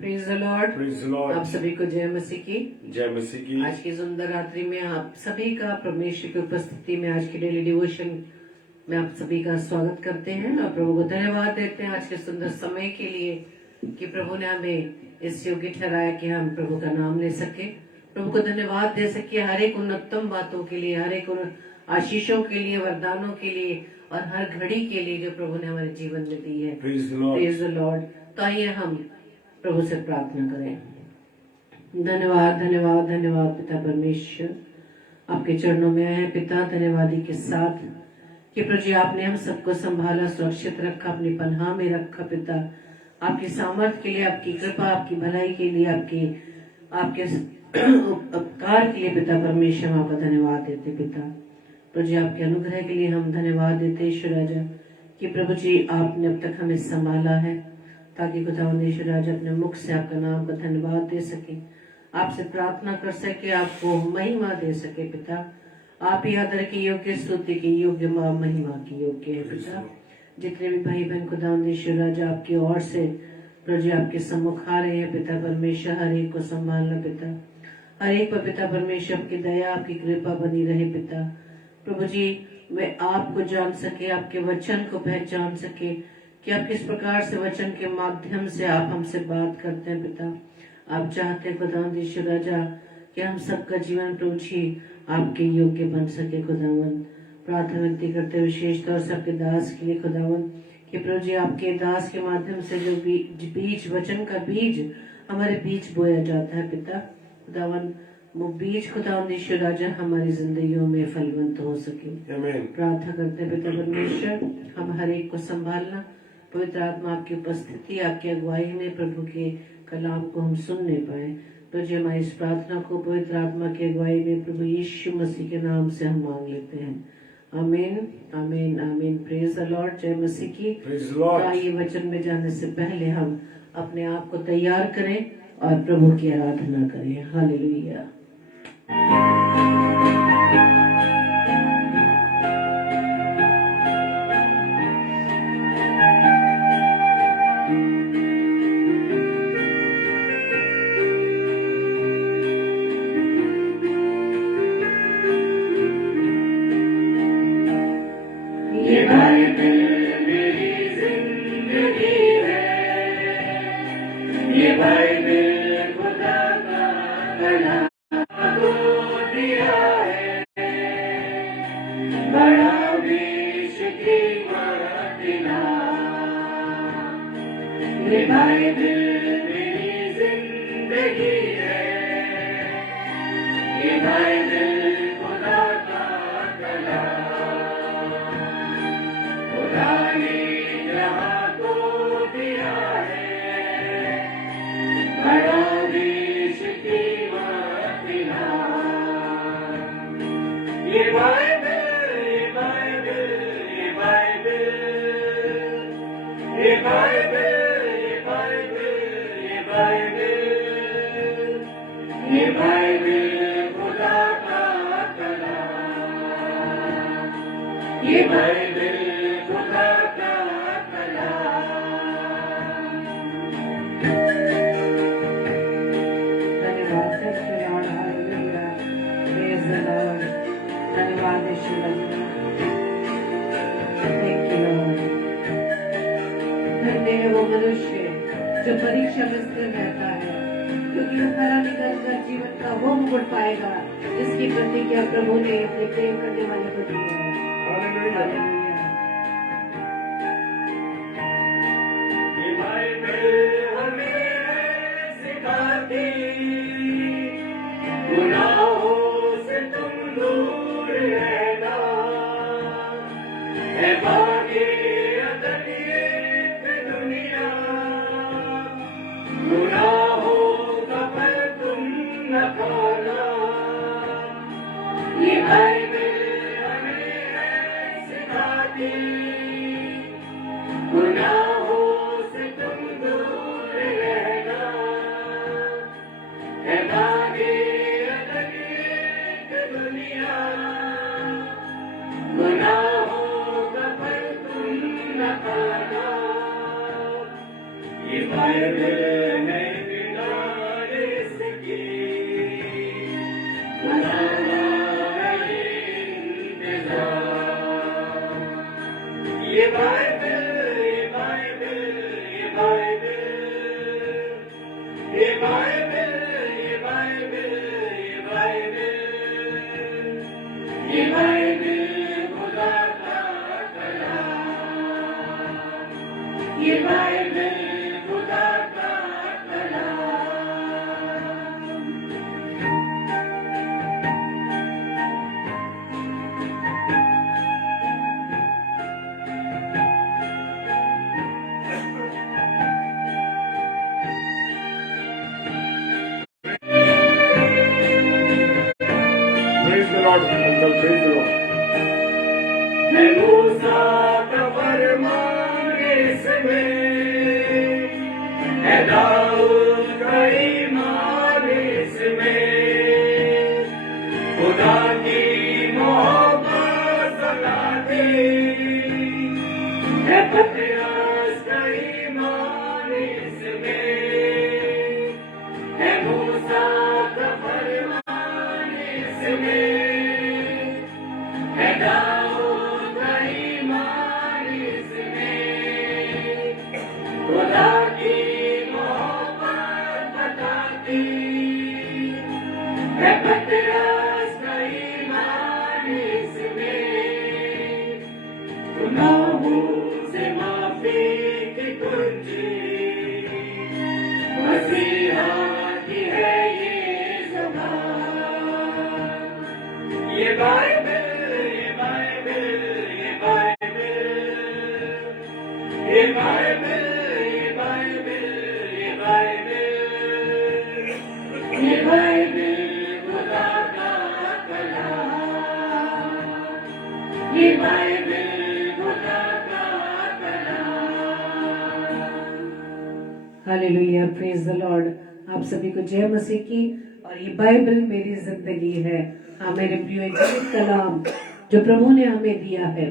Praise the Lord. Praise the Lord. आप सभी को जय मसीह की। जय मसीह की। आज की सुंदर रात्रि में आप सभी का परमेश्वर की उपस्थिति में आज की डेली डिवोशन में आप सभी का स्वागत करते हैं और प्रभु को धन्यवाद देते हैं आज के सुंदर समय के लिए कि प्रभु ने हमें इस योग्य ठहराया कि हम प्रभु का नाम ले सके, प्रभु को धन्यवाद दे सके हर एक उन्नतम बातों के लिए, हर एक आशीषों के लिए, वरदानों के लिए और हर घड़ी के लिए जो प्रभु ने हमारे जीवन में दी है। Praise the Lord. तो आइए हम प्रभु से प्रार्थना करें। धन्यवाद धन्यवाद धन्यवाद पिता परमेश्वर, आपके चरणों में आए हैं पिता धन्यवादी के साथ कि प्रभु जी आपने हम सबको संभाला, सुरक्षित रखा, अपनी पनाह में रखा पिता। आपकी सामर्थ के लिए, आपकी कृपा, आपकी भलाई के लिए, आपके उपकार के लिए पिता परमेश्वर आपका धन्यवाद देते पिता। प्रभु जी आपके अनुग्रह के लिए हम धन्यवाद देते ईश्वर राजा कि प्रभु जी आपने अब तक हमें संभाला है ताकि खुदावंद ईश्वर राजा अपने मुख से आपका नाम का धन्यवाद दे सके, आपसे प्रार्थना कर सके, आपको महिमा दे सके पिता। आप ही आदर की योग्य, स्तुति की योग्य, महिमा की योग्य है पिता। जितने भी भाई बहन खुदावंद ईश्वर राजा आपकी ओर से प्रभु जी आपके सम्मुख आ रहे हैं पिता परमेश्वर, हर एक को संभालना पिता, हर एक पर पिता परमेश्वर आपकी दया, आपकी कृपा बनी रहे पिता। प्रभु जी वे आपको जान सके, आपके वचन को पहचान सके कि आप किस प्रकार से वचन के माध्यम से आप हमसे बात करते हैं पिता। आप चाहते हैं खुदावंद ईश्वर राजा कि हम सबका जीवन प्रभु जी आपके योग्य बन सके खुदावंद। प्रार्थना विनती करते हैं विशेष तौर से आपके दास के लिए खुदावंद कि प्रभु जी आपके दास के माध्यम से जो बीज वचन का बीज हमारे बीच बोया जाता है पिता खुदावंद, वो बीज खुदावंद ईश्वर राजा हमारी जिंदगियों में फलवंत हो सके। प्रार्थना करते हैं पिता परमेश्वर हम हर एक को संभालना, पवित्र आत्मा आपकी उपस्थिति, आपकी अगुवाई में प्रभु के कलाम को हम सुनने पाए। तो जो हमारी इस प्रार्थना को पवित्र आत्मा की अगुवाई में प्रभु यीशु मसीह के नाम से हम मांग लेते हैं। आमीन आमीन आमीन। Praise the Lord. जय मसीह की। तो आइए वचन में जाने से पहले हम अपने आप को तैयार करें और प्रभु की आराधना करें। हालेलुया। वो मनुष्य जो परीक्षा में स्थिर रहता है क्योंकि वो खरा निकल कर जीवन का वो मुकुट पाएगा जिसकी प्रतिज्ञा प्रभु ने अपने प्रेम करने वाले को दी है। हालेलुया। ये बाइबल है ये बाइबल, ये बाइबल, ये बाइबल, ये बाइबल खुदा का कलाम, ये बाइबल खुदा का कलाम। Praise the Lord, uncle, praise the Lord. है मूसा का फरमान इसमें, है दाऊद का ईमान इसमें, खुदा की मोहब्बत सताती, है पतरस का ईमान इसमें, है मूसा का फरमान इसमें, है दाऊद का ईमान इसमें, खुदा की मोहब्बत बताती, है पतरस का ईमान इसमें, गुनाहों से माफी की कुंजी मसीहा की है ये ज़बान, ये बाइबल, ये बाइबल, ये बाइबल, ये बाइबल, ये बाइबल, ये बाइबल, ये बाइबल खुदा का कलाम, ये बाइबल खुदा का कलाम। Hallelujah, praise the Lord. आप सभी को जय मसीह की। और ये बाइबल मेरी जिंदगी है। हाँ मेरे प्रिय, जीवित कलाम जो प्रभु ने हमें दिया है,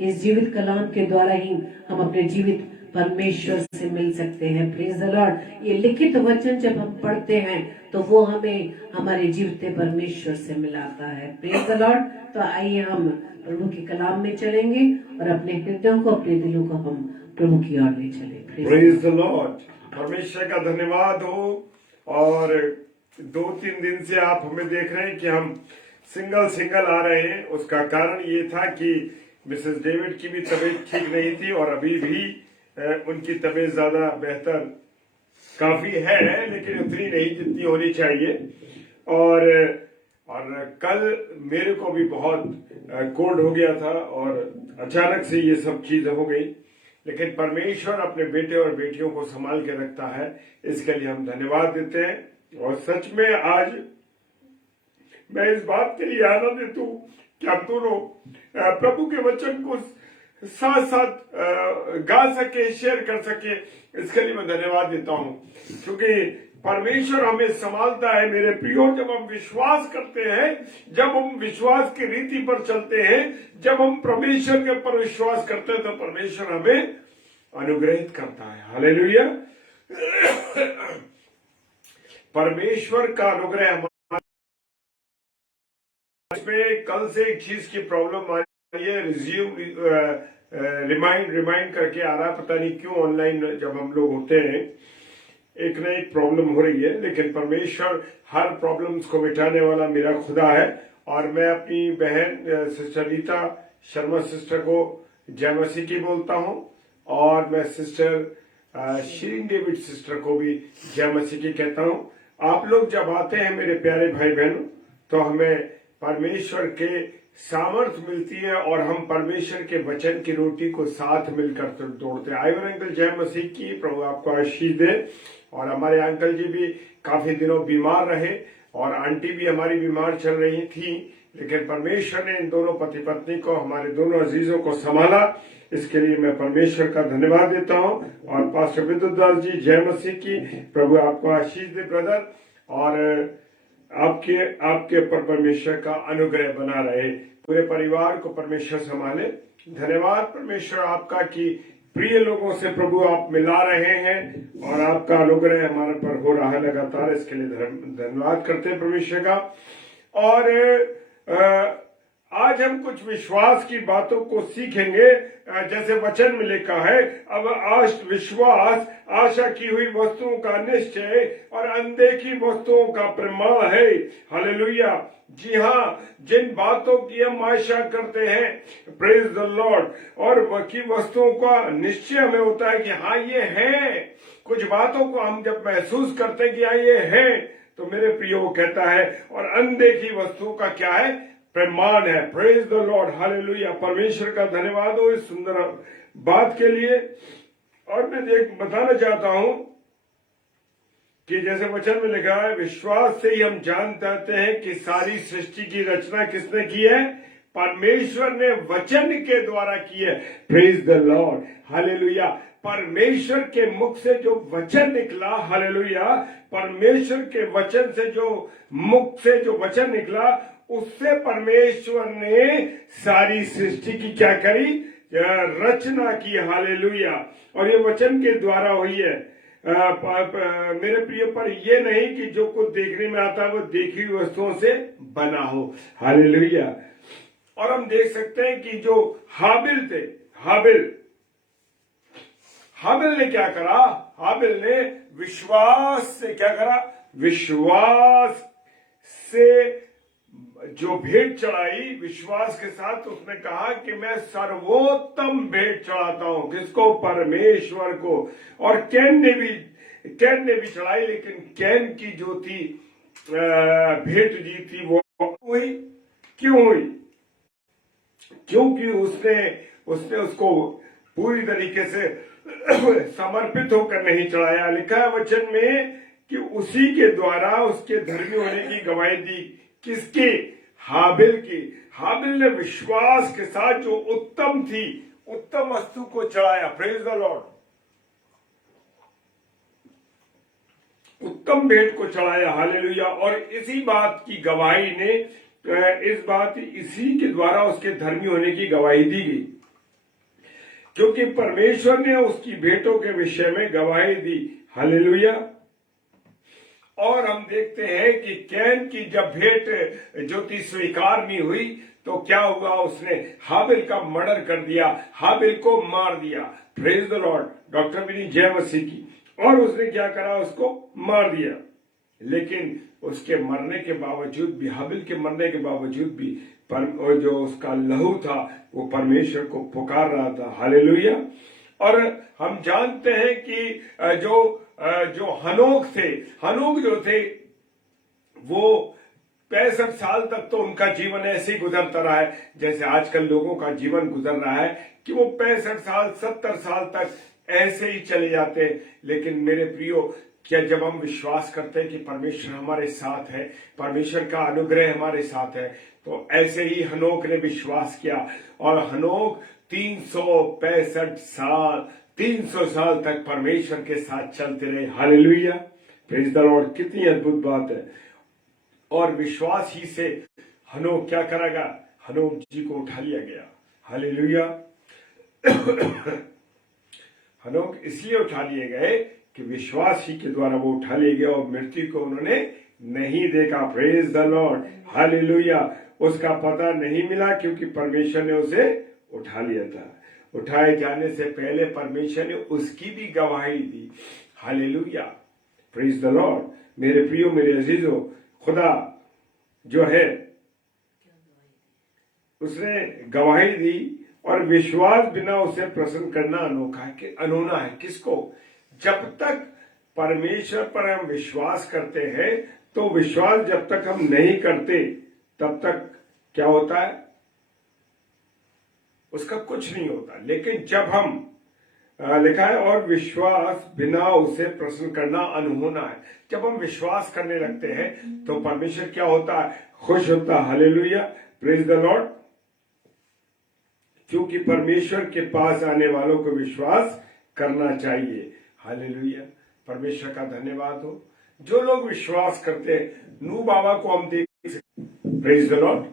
इस जीवित कलाम के द्वारा ही हम अपने जीवित परमेश्वर से मिल सकते हैं। Praise the Lord. ये लिखित वचन जब हम पढ़ते हैं तो वो हमें हमारे जीवित परमेश्वर से मिलाता है। Praise the Lord. तो आइए हम प्रभु के कलाम में चलेंगे और अपने हृदयों को, अपने दिलों को हम प्रभु की ओर ले चले। Praise the Lord. परमेश्वर का धन्यवाद हो। और 2-3 दिन से आप हमें देख रहे हैं कि हम सिंगल आ रहे हैं। उसका कारण ये था कि मिसेस डेविड की भी तबीयत ठीक नहीं थी और अभी भी उनकी तबीयत ज्यादा बेहतर काफी है, लेकिन उतनी नहीं जितनी होनी चाहिए। और कल मेरे को भी बहुत कोल्ड हो गया था और अचानक से ये सब चीजें हो गई। लेकिन परमेश्वर अपने बेटे और बेटियों को संभाल के रखता है, इसके लिए हम धन्यवाद देते हैं। और सच में आज मैं इस बात के लिए आनंदित हूं कि आप दोनों प्रभु के वचन को साथ साथ गा सके, शेयर कर सके, इसके लिए मैं धन्यवाद देता हूं। क्योंकि परमेश्वर हमें संभालता है मेरे प्रियो, जब हम विश्वास करते हैं, जब हम विश्वास की रीति पर चलते हैं, जब हम परमेश्वर के ऊपर विश्वास करते हैं, तो परमेश्वर हमें अनुग्रहित करता है। हालेलुया। परमेश्वर का अनुग्रह हमारे में। कल से एक चीज की प्रॉब्लम आ रही है, रिज्यूम रिमाइंड करके आ रहा है, पता नहीं क्यों। ऑनलाइन जब हम लोग होते हैं एक न एक प्रॉब्लम हो रही है, लेकिन परमेश्वर हर प्रॉब्लम्स को मिटाने वाला मेरा खुदा है। और मैं अपनी बहन सिस्टर रीता शर्मा सिस्टर को जय मसीह की बोलता हूं, और मैं सिस्टर शीरिन डेविड सिस्टर को भी जय मसीह की कहता हूं। आप लोग जब आते हैं मेरे प्यारे भाई बहनों, तो हमें परमेश्वर के सामर्थ मिलती है और हम परमेश्वर के वचन की रोटी को साथ मिलकर तोड़ते हैं। आइवन अंकल जय मसीह की, प्रभु आपको आशीष दे। और हमारे अंकल जी भी काफी दिनों बीमार रहे और आंटी भी हमारी बीमार चल रही थी, लेकिन परमेश्वर ने इन दोनों पति पत्नी को, हमारे दोनों अजीजों को संभाला। इसके लिए मैं परमेश्वर का धन्यवाद देता हूं। और पास्टर विद्युत दास जी जय मसीह की, प्रभु आपको आशीष दे ब्रदर, और आपके ऊपर परमेश्वर का अनुग्रह बना रहे। पूरे परिवार को परमेश्वर संभाले। धन्यवाद परमेश्वर आपका कि प्रिय लोगों से प्रभु आप मिला रहे हैं और आपका अनुग्रह हमारे पर हो रहा है लगातार। इसके लिए धन्यवाद करते हैं परमेश्वर का। और आज हम कुछ विश्वास की बातों को सीखेंगे। जैसे वचन में लिखा है, अब विश्वास आशा की हुई वस्तुओं का निश्चय और अनदेखी वस्तुओं का प्रमाण है। हालेलुया। जी हाँ, जिन बातों की हम आशा करते हैं, प्रेज द लॉर्ड, और की वस्तुओं का निश्चय हमें होता है कि हाँ ये है। कुछ बातों को हम जब महसूस करते हैं कि हाँ ये है, तो मेरे प्रियो वो कहता है, और अनदेखी वस्तुओं का क्या है? प्रमाण है। Praise the Lord, hallelujah. परमेश्वर का धन्यवाद हो इस सुंदर बात के लिए। और मैं बताना चाहता हूं कि जैसे वचन में लिखा है, विश्वास से ही हम जानते हैं कि सारी सृष्टि की रचना किसने की है? परमेश्वर ने वचन के द्वारा की है। Praise the Lord, hallelujah. परमेश्वर के मुख से जो वचन निकला, हालेलुया, परमेश्वर के वचन से जो मुख से जो वचन निकला, उससे परमेश्वर ने सारी सृष्टि की क्या करी? रचना की। हालेलुया। और ये वचन के द्वारा हुई है। मेरे प्रिय, पर ये नहीं कि जो कुछ देखने में आता है वो देखी हुई वस्तुओं से बना हो। हालेलुया। और हम देख सकते हैं कि जो हाबिल थे, हाबिल ने क्या करा? हाबिल ने विश्वास से क्या करा? विश्वास से जो भेंट चढ़ाई, विश्वास के साथ उसने कहा कि मैं सर्वोत्तम भेंट चढ़ाता हूं। किसको? परमेश्वर को। और कैन ने भी चढ़ाई, लेकिन कैन की जो थी भेंट जी थी वो हुई। क्यों हुई? क्योंकि उसने उसको पूरी तरीके से समर्पित होकर नहीं चढ़ाया। लिखा है वचन में कि उसी के द्वारा उसके धर्मी होने की गवाही दी। किसकी? हाबिल की। हाबिल ने विश्वास के साथ जो उत्तम थी, उत्तम वस्तु को चढ़ाया। Praise the Lord. उत्तम भेंट को चढ़ाया। हालेलुया। और इसी बात की गवाही ने इसी के द्वारा उसके धर्मी होने की गवाही दी गई, क्योंकि परमेश्वर ने उसकी भेंटों के विषय में गवाही दी। हालेलुया। और हम देखते हैं कि कैन की जब भेंट जो थी स्वीकार नहीं हुई, तो क्या हुआ? उसने हाबिल का मर्डर कर दिया, हाबिल को मार दिया। Praise the Lord. डॉक्टर विनी जय मसीह की। और उसने क्या करा? उसको मार दिया। लेकिन उसके मरने के बावजूद भी, हाबिल के मरने के बावजूद भी, जो उसका लहू था वो परमेश्वर को पुकार रहा था। हालेलुया। और हम जानते हैं कि जो हनोक जो थे, वो 65 साल तक तो उनका जीवन ऐसे ही गुजरता रहा है जैसे आजकल लोगों का जीवन गुजर रहा है, कि वो 65 साल 70 साल तक ऐसे ही चले जाते हैं। लेकिन मेरे प्रियो, क्या जब हम विश्वास करते हैं कि परमेश्वर हमारे साथ है, परमेश्वर का अनुग्रह हमारे साथ है, तो ऐसे ही हनोक ने विश्वास किया। और हनोक 300 साल तक परमेश्वर के साथ चलते रहे। हालेलुया। Praise the Lord. कितनी अद्भुत बात है। और विश्वास ही से हनोक क्या करेगा? हनोक जी को उठा लिया गया। हालेलुया। हनोक इसलिए उठा लिए गए कि विश्वास ही के द्वारा वो उठा लिए गए और मृत्यु को उन्होंने नहीं देखा। Praise the Lord. हालेलुया। उसका पता नहीं मिला क्योंकि परमेश्वर ने उसे उठा लिया था। उठाए जाने से पहले परमेश्वर ने उसकी भी गवाही दी। हालेलुया। Praise the Lord. मेरे प्रियो, मेरे अजीजों, खुदा जो है उसने गवाही दी, और विश्वास बिना उसे प्रसन्न करना अनोना है। किसको? जब तक परमेश्वर पर हम विश्वास करते हैं, तो विश्वास जब तक हम नहीं करते तब तक क्या होता है? उसका कुछ नहीं होता। लेकिन जब हम लिखा है, और विश्वास बिना उसे प्रसन्न करना अनहोना है। जब हम विश्वास करने लगते हैं तो परमेश्वर क्या होता है? खुश होता है। हालेलुया। Praise the Lord. क्योंकि परमेश्वर के पास आने वालों को विश्वास करना चाहिए। हालेलुया। परमेश्वर का धन्यवाद हो। जो लोग विश्वास करते हैं, नूह बाबा को हम देख सकते। Praise the Lord.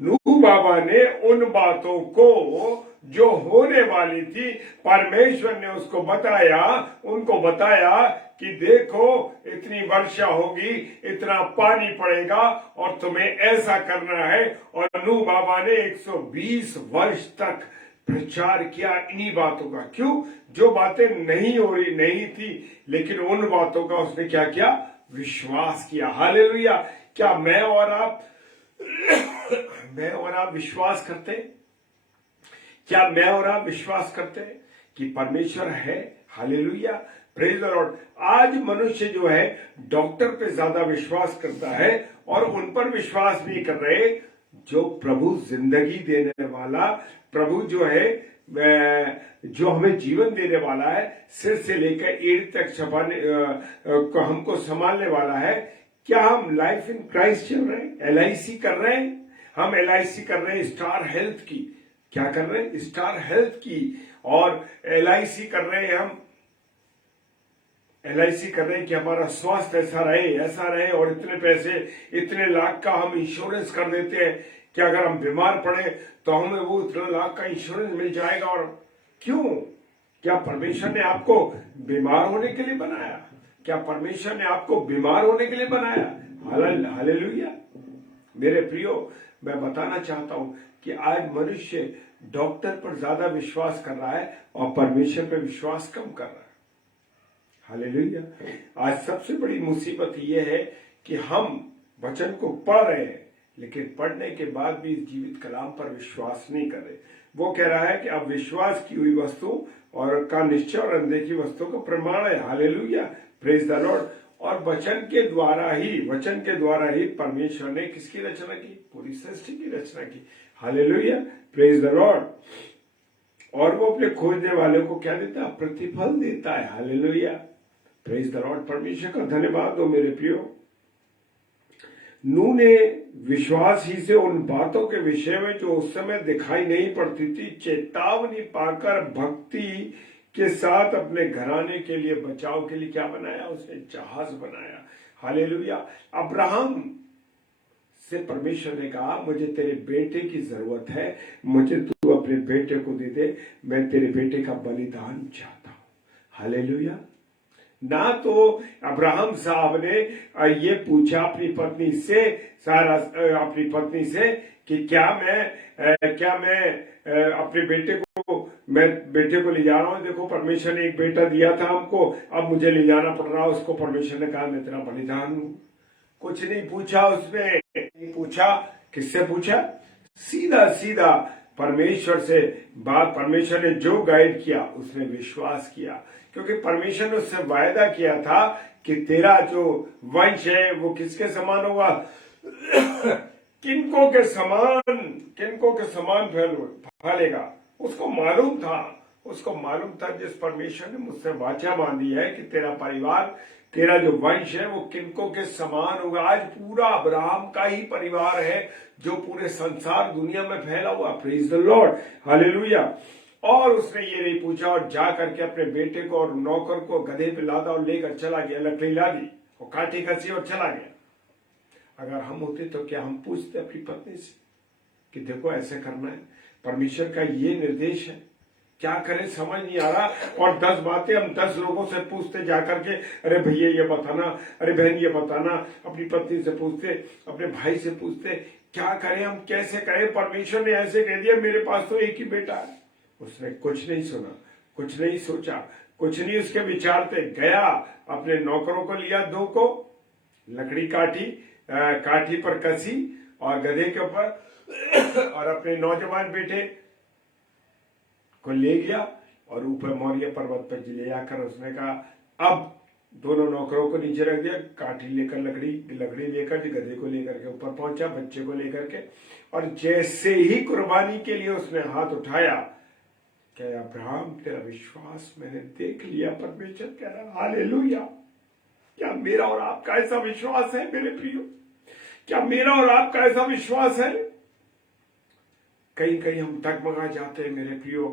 नूह बाबा ने उन बातों को जो होने वाली थी परमेश्वर ने उसको बताया, उनको बताया कि देखो इतनी वर्षा होगी, इतना पानी पड़ेगा और तुम्हें ऐसा करना है। और नूह बाबा ने 120 वर्ष तक प्रचार किया इन्हीं बातों का। क्यों? जो बातें नहीं हो रही नहीं थी, लेकिन उन बातों का उसने क्या किया? विश्वास किया। हालेलुया। क्या मैं और आप विश्वास करते? क्या मैं और आप विश्वास करते हैं कि परमेश्वर है? Hallelujah, praise the Lord. आज मनुष्य जो है डॉक्टर पे ज्यादा विश्वास करता है और उन पर विश्वास नहीं कर रहे जो प्रभु जिंदगी देने वाला, प्रभु जो है जो हमें जीवन देने वाला है, सिर से लेकर एड़ी तक छपाने हमको संभालने वाला है। क्या हम लाइफ इन क्राइस्ट चल रहे हैं? LIC कर रहे हैं? हम LIC कर रहे हैं स्टार हेल्थ की। क्या कर रहे हैं? स्टार हेल्थ की। और LIC कर रहे हैं, हम LIC कर रहे हैं कि हमारा स्वास्थ्य ऐसा रहे और इतने पैसे, इतने लाख का हम इंश्योरेंस कर देते हैं कि अगर हम बीमार पड़े तो हमें वो इतने लाख का इंश्योरेंस मिल जाएगा। और क्यों? क्या परमेश्वर ने आपको बीमार होने के लिए बनाया? क्या परमेश्वर ने आपको बीमार होने के लिए बनाया? हालेलुया। मेरे प्रियो, मैं बताना चाहता हूं कि आज मनुष्य डॉक्टर पर ज्यादा विश्वास कर रहा है और परमेश्वर पर विश्वास कम कर रहा है। हालेलुया। आज सबसे बड़ी मुसीबत यह है कि हम वचन को पढ़ रहे हैं, लेकिन पढ़ने के बाद भी इस जीवित कलाम पर विश्वास नहीं कर रहे। वो कह रहा है कि अब विश्वास की हुई वस्तु और का निश्चय और अनदेखी वस्तु का प्रमाण है। Hallelujah, praise the Lord. और वचन के द्वारा ही परमेश्वर ने किसकी रचना की? पूरी सृष्टि की रचना की। Hallelujah, praise the Lord. और वो अपने खोजने वालों को क्या देता है? प्रतिफल देता है। Hallelujah, praise the Lord. परमेश्वर का धन्यवाद हो मेरे प्रियो। नूह ने विश्वास ही से उन बातों के विषय में जो उस समय दिखाई नहीं पड़ती थी चेतावनी पाकर भक्ति के साथ अपने घराने के लिए, बचाव के लिए क्या बनाया? उसने जहाज बनाया। हालेलुया। अब्राहम से परमेश्वर ने कहा, मुझे तेरे बेटे की जरूरत है, मुझे तू अपने बेटे को दे दे, मैं तेरे बेटे का बलिदान चाहता हूं। हालेलुया। ना तो अब्राहम साहब ने ये पूछा अपनी पत्नी से कि क्या मैं अपने बेटे को ले जा रहा हूं, देखो परमेश्वर ने एक बेटा दिया था हमको, अब मुझे ले जाना पड़ रहा है उसको। परमेश्वर ने कहा मैं तेरा बलिदान हूं। कुछ नहीं पूछा उसने, नहीं पूछा। किससे पूछा? सीधा परमेश्वर से बात। परमेश्वर ने जो गाइड किया उसने विश्वास किया, क्योंकि परमेश्वर ने उससे वायदा किया था कि तेरा जो वंश है वो किसके समान होगा? किनको के समान फैलेगा। उसको मालूम था जिस परमेश्वर ने मुझसे वाचा बांधी है कि तेरा परिवार, तेरा जो वंश है वो किनको के समान होगा। आज पूरा अब्राहम का ही परिवार है जो पूरे संसार दुनिया में फैला हुआ। Praise the Lord, hallelujah. और उसने ये नहीं पूछा और जा करके अपने बेटे को और नौकर को गधे पे लादा और लेकर चला गया, लकड़ी ला दी और काटी कसी और चला गया। अगर हम होते तो क्या हम पूछते अपनी पत्नी से कि देखो ऐसे करना है, परमेश्वर का ये निर्देश है, क्या करें समझ नहीं आ रहा। और 10 बातें हम 10 लोगों से पूछते जाकर के, अरे भैया ये बताना, अरे बहन ये बताना, अपनी पत्नी से पूछते, अपने भाई से पूछते, क्या करें हम, कैसे करें? परमेश्वर ने ऐसे कह दिया, मेरे पास तो एक ही बेटा है। उसने कुछ नहीं सुना, कुछ नहीं सोचा, कुछ नहीं उसके विचारते, गया अपने नौकरों को लिया, 2 को लकड़ी काठी पर कसी और गधे के ऊपर और अपने नौजवान बेटे को ले गया और ऊपर मौर्य पर्वत पर ले जाकर उसने कहा, अब दोनों नौकरों को नीचे रख दिया, काठी लेकर लकड़ी लेकर गधे को लेकर के ऊपर पहुंचा, बच्चे को लेकर के। और जैसे ही कुर्बानी के लिए उसने हाथ उठाया, क्या अब्राहम तेरा विश्वास मैंने देख लिया। परमेश्वर कह रहा हालेलुया। क्या मेरा और आपका ऐसा विश्वास है मेरे प्रियो? क्या मेरा और आपका ऐसा विश्वास है? कहीं हम डगमगा जाते हैं मेरे प्रियो।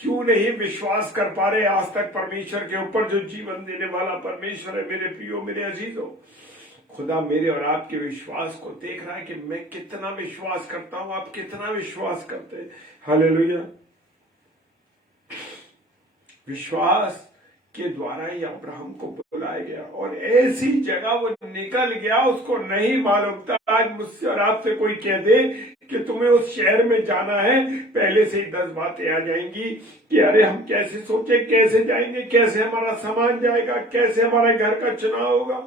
क्यों नहीं विश्वास कर पा रहे आज तक परमेश्वर के ऊपर जो जीवन देने वाला परमेश्वर है? मेरे प्रियो, मेरे अजीजों, खुदा मेरे और आपके विश्वास को देख रहा है कि मैं कितना विश्वास करता हूं, आप कितना विश्वास करते हैं। हालेलुया। विश्वास के द्वारा ही अब्राहम को बुलाया गया और ऐसी जगह वो निकल गया, उसको नहीं मालूम था। आज मुझसे और आपसे कोई कह दे कि तुम्हें उस शहर में जाना है, पहले से ही 10 बातें आ जाएंगी कि अरे हम कैसे सोचे, कैसे जाएंगे, कैसे हमारा सामान जाएगा, कैसे हमारे घर का चुनाव होगा।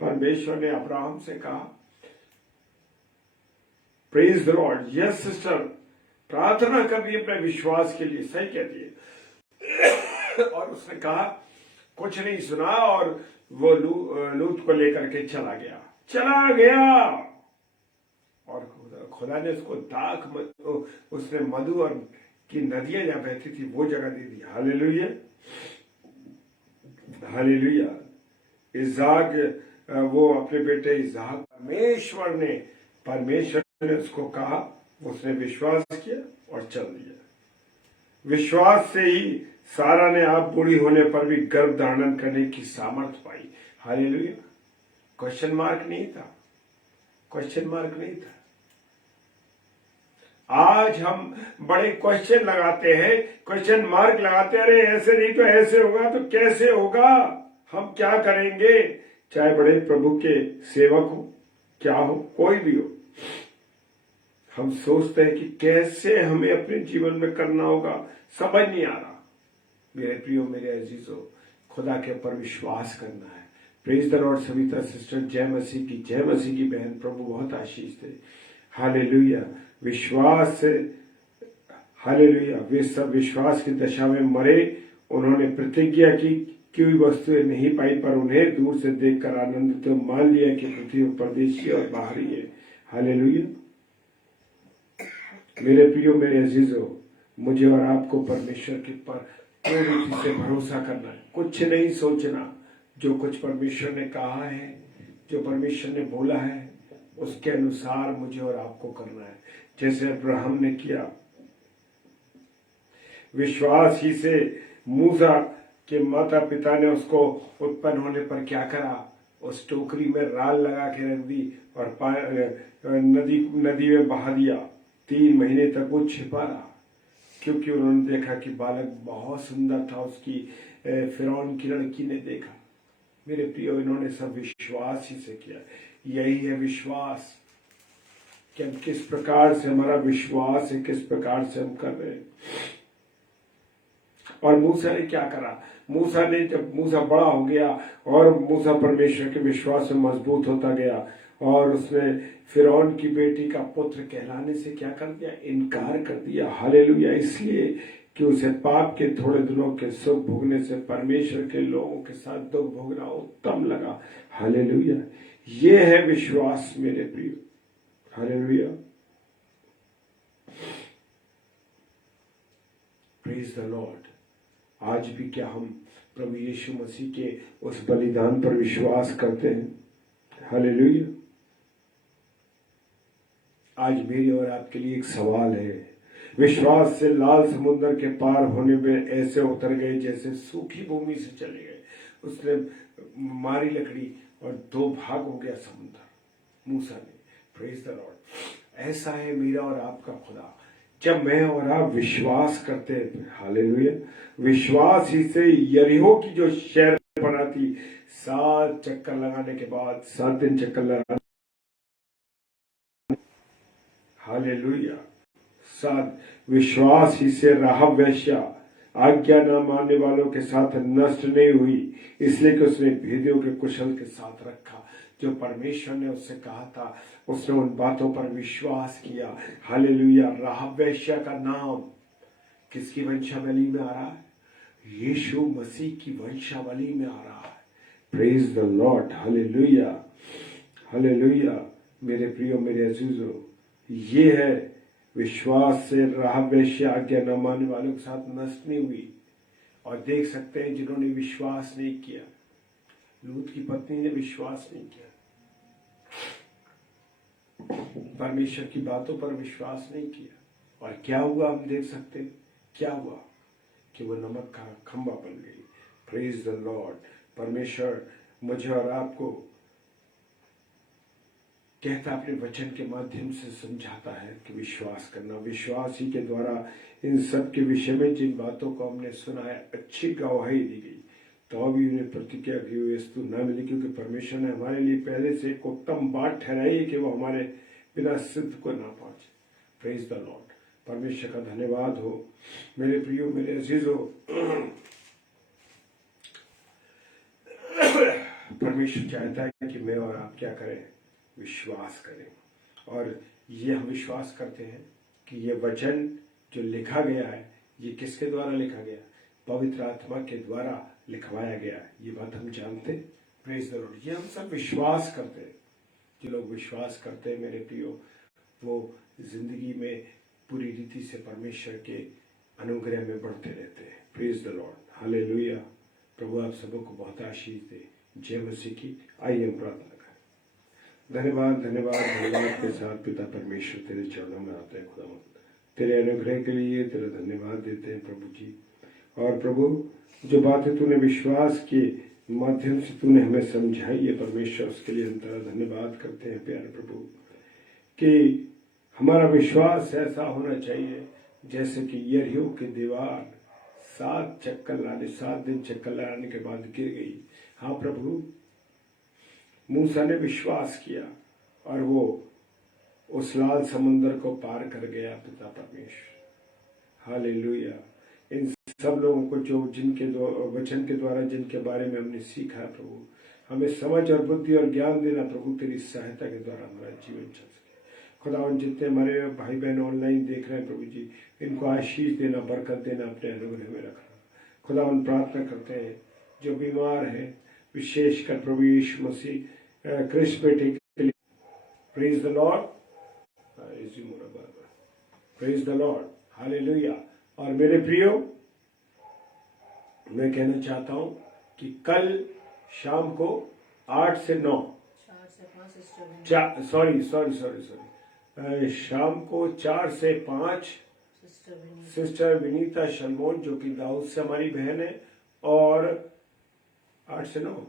परमेश्वर ने अब्राहम से कहा, praise the Lord, yes sister, प्रार्थना करनी अपने विश्वास के लिए, सही कहती है। और उसने कहा, कुछ नहीं सुना और वो लूत को लेकर के चला गया और खुदा ने उसको उसने मधु और की नदियां जहां बहती थी वो जगह दे दी। Hallelujah, hallelujah. इसाक, वो अपने बेटे इसाक, परमेश्वर ने उसको कहा, उसने विश्वास किया और चल दिया। विश्वास से ही सारा ने आप बूढ़ी होने पर भी गर्भ धारण करने की सामर्थ्य पाई। हालेलुया। क्वेश्चन मार्क नहीं था। आज हम बड़े क्वेश्चन लगाते हैं, क्वेश्चन मार्क लगाते हैं, अरे ऐसे नहीं तो ऐसे होगा, तो कैसे होगा, हम क्या करेंगे। चाहे बड़े प्रभु के सेवक हो, क्या हो, कोई भी हो, हम सोचते हैं कि कैसे हमें अपने जीवन में करना होगा, समझ नहीं आ रहा। मेरे प्रियो, मेरे अजीजों, खुदा के ऊपर विश्वास करना है। Praise the Lord. Savita sister, जय मसीह की बहन, प्रभु बहुत आशीष दे। हालेलुया। विश्वास से, हालेलुया, वे सब विश्वास की दशा में मरे। उन्होंने प्रतिज्ञा की, कोई वस्तुएं नहीं पाई, पर उन्हें दूर से देखकर आनंदित तो मान लिया कि पृथ्वी परदेशी और बाहरी है। हालेलुया। मेरे प्रियो, मेरे अजीजों, मुझे और आपको परमेश्वर के पर पूरी रीति से भरोसा करना है, कुछ नहीं सोचना। जो कुछ परमेश्वर ने कहा है, जो परमेश्वर ने बोला है, उसके अनुसार मुझे और आपको करना है, जैसे अब्राहम ने किया। विश्वास ही से मूसा के माता पिता ने उसको उत्पन्न होने पर क्या करा, उस टोकरी में राल लगा के रख दी और नदी में बहा दिया। 3 महीने तक वो छिपा रहा, क्योंकि उन्होंने देखा कि बालक बहुत सुंदर था, उसकी फिरौन की लड़की ने देखा। मेरे प्रियो, इन्होंने सब विश्वास ही से किया। यही है विश्वास, कि हम किस प्रकार से, हमारा विश्वास है, किस प्रकार से हम कर रहे हैं। और मूसा ने क्या करा, जब मूसा बड़ा हो गया और मूसा परमेश्वर के विश्वास में मजबूत होता गया, और उसने फिरौन की बेटी का पुत्र कहलाने से क्या कर दिया, इनकार कर दिया। हालेलुया। इसलिए कि उसे पाप के थोड़े दिनों के सुख भोगने से परमेश्वर के लोगों के साथ दुख भोगना उत्तम लगा। हालेलुया। ये है विश्वास मेरे प्रिय। हालेलुया। Praise the Lord. आज भी क्या हम प्रभु यीशु मसीह के उस बलिदान पर विश्वास करते हैं? हालेलुया। आज मेरे और आपके लिए एक सवाल है। विश्वास से लाल समुद्र के पार होने में ऐसे उतर गए जैसे सूखी भूमि से चले गए। उसने मारी लकड़ी और 2 भाग हो गया समुद्र, मूसा ने। Praise the Lord. ऐसा है मेरा और आपका खुदा। जब मैं और आप विश्वास करते हैं, हालेलुया, विश्वास ही से यरीहो की जो शहर बनाती, 7 चक्कर लगाने के बाद, 7 दिन चक्कर लगाने, हालेलुया, 7 विश्वास ही से राहब वेश्या आज्ञा न मानने वालों के साथ नष्ट नहीं हुई, इसलिए कि उसने भेदियों के कुशल के साथ रखा। जो परमेश्वर ने उससे कहा था, उसने उन बातों पर विश्वास किया। हालेलुया। राहब वेश्या का नाम किसकी वंशावली में आ रहा है? यीशु मसीह की वंशावली में आ रहा है। Praise the Lord. Hallelujah, hallelujah. मेरे प्रियो, मेरे अजीजों, ये है विश्वास से राहब वेश्या आज्ञा न मानने वालों के साथ नष्ट नहीं हुई। और देख सकते हैं जिन्होंने विश्वास नहीं किया, लूत की पत्नी ने विश्वास नहीं किया, परमेश्वर की बातों पर विश्वास नहीं किया, और क्या हुआ हम देख सकते हैं। क्या हुआ कि वो नमक का खंबा बन गई। Praise the Lord. परमेश्वर मुझे और आपको कहता अपने वचन के माध्यम से समझाता है कि विश्वास करना, विश्वास ही के द्वारा इन सब के विषय में जिन बातों को हमने सुना है अच्छी गवाही दी गई, तो अभी उन्हें प्रतिक्रिया की हुई वस्तु न मिली, क्योंकि परमेश्वर ने हमारे लिए पहले से एक उत्तम बात ठहराई है कि वो हमारे बिना सिद्ध को ना पहुंचे। Praise the Lord. परमेश्वर का धन्यवाद हो। मेरे प्रियो, मेरे अजीजों, परमेश्वर चाहता है कि मैं और आप क्या करें, विश्वास करें। और ये हम विश्वास करते हैं कि ये वचन जो लिखा गया है, ये किसके द्वारा लिखा गया? पवित्र आत्मा के द्वारा लिखवाया गया है। ये बात हम जानते हैं। Praise the Lord. ये हम सब विश्वास करते हैं। जो लोग विश्वास करते हैं मेरे प्रियो, वो जिंदगी में पूरी रीति से परमेश्वर के अनुग्रह में बढ़ते रहते हैं। Praise the Lord. हालेलुया। प्रभु आप सबों को बहुत आशीष दे। जय मसीह की। आइए हम प्रार्थना करें। धन्यवाद धन्यवाद धन्यवाद के साथ पिता परमेश्वर तेरे चरणों में आते हैं। खुदा तेरे अनुग्रह के लिए तेरा धन्यवाद देते हैं प्रभु जी। और प्रभु जो बातें तूने विश्वास के माध्यम से तूने हमें समझाई है परमेश्वर, उसके लिए हम तेरा धन्यवाद करते हैं प्यारे प्रभु, कि हमारा विश्वास ऐसा होना चाहिए जैसे कि यरीहो की दीवार 7 दिन चक्कर लगाने के बाद गिर गई। हाँ प्रभु, मूसा ने विश्वास किया और वो उस लाल समुद्र को पार कर गया पिता परमेश्वर। हालेलुया। इन सब लोगों को जो जिनके वचन के द्वारा जिनके बारे में हमने सीखा प्रभु, हमें समझ और बुद्धि और ज्ञान देना प्रभु, तेरी सहायता के द्वारा हमारा जीवन चल सके। खुदावन जितने हमारे भाई बहन ऑनलाइन देख रहे हैं प्रभु जी, इनको आशीष देना, बरकत देना, अपने अनुग्रह में रखना। खुदावन प्रार्थना करते हैं जो बीमार है, विशेषकर प्रभु यीशु मसीह कृष्ण बेटे के लिए। Praise the Lord. Praise the Lord. Hallelujah. और मेरे प्रियो, मैं कहना चाहता हूं कि कल शाम को 8 से 9 शाम को 4 से 5 सिस्टर विनीता शलमोन, जो कि दाऊद से हमारी बहन है, और 8 से 9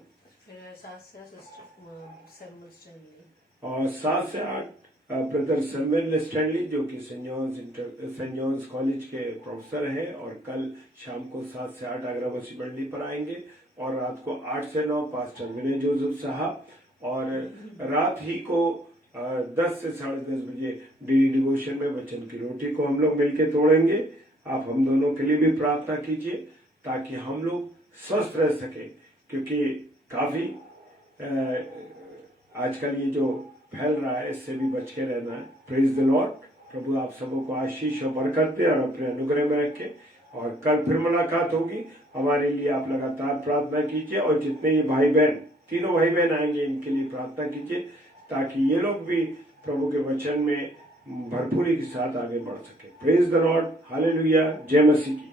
और 7 से 8 ब्रदर सैमुअल स्टैनली, जो कि सेंट जॉन्स कॉलेज के प्रोफेसर हैं, और कल शाम को 7 से 8 आगरा मसीह मंडली पर आएंगे। और रात को 8 से 9 पास्टर विनय जोसेफ साहब, और रात ही को 10 से 10:30 बजे डेली डिवोशन में वचन की रोटी को हम लोग मिलकर तोड़ेंगे। आप हम दोनों के लिए भी प्रार्थना कीजिए ताकि हम लोग स्वस्थ रह सके, क्योंकि काफी आजकल ये जो फैल रहा है, इससे भी बच के रहना है। Praise the Lord. प्रभु आप सबों को आशीष और बरकत दे और अपने अनुग्रह में रखे। और कल फिर मुलाकात होगी। हमारे लिए आप लगातार प्रार्थना कीजिए, और जितने ये भाई बहन, तीनों भाई बहन आएंगे, इनके लिए प्रार्थना कीजिए ताकि ये लोग भी प्रभु के वचन में भरपूरी के साथ आगे बढ़ सके। Praise the Lord. हालेलुया। जय मसीह की।